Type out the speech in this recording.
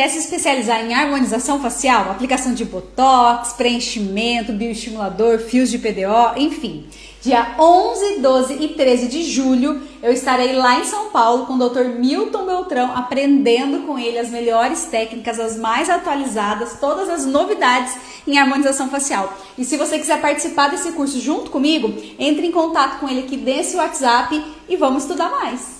Quer se especializar em harmonização facial, aplicação de botox, preenchimento, bioestimulador, fios de PDO, enfim. Dia 11, 12 e 13 de julho eu estarei lá em São Paulo com o Dr. Milton Beltrão, aprendendo com ele as melhores técnicas, as mais atualizadas, todas as novidades em harmonização facial. E se você quiser participar desse curso junto comigo, entre em contato com ele aqui desse WhatsApp e vamos estudar mais.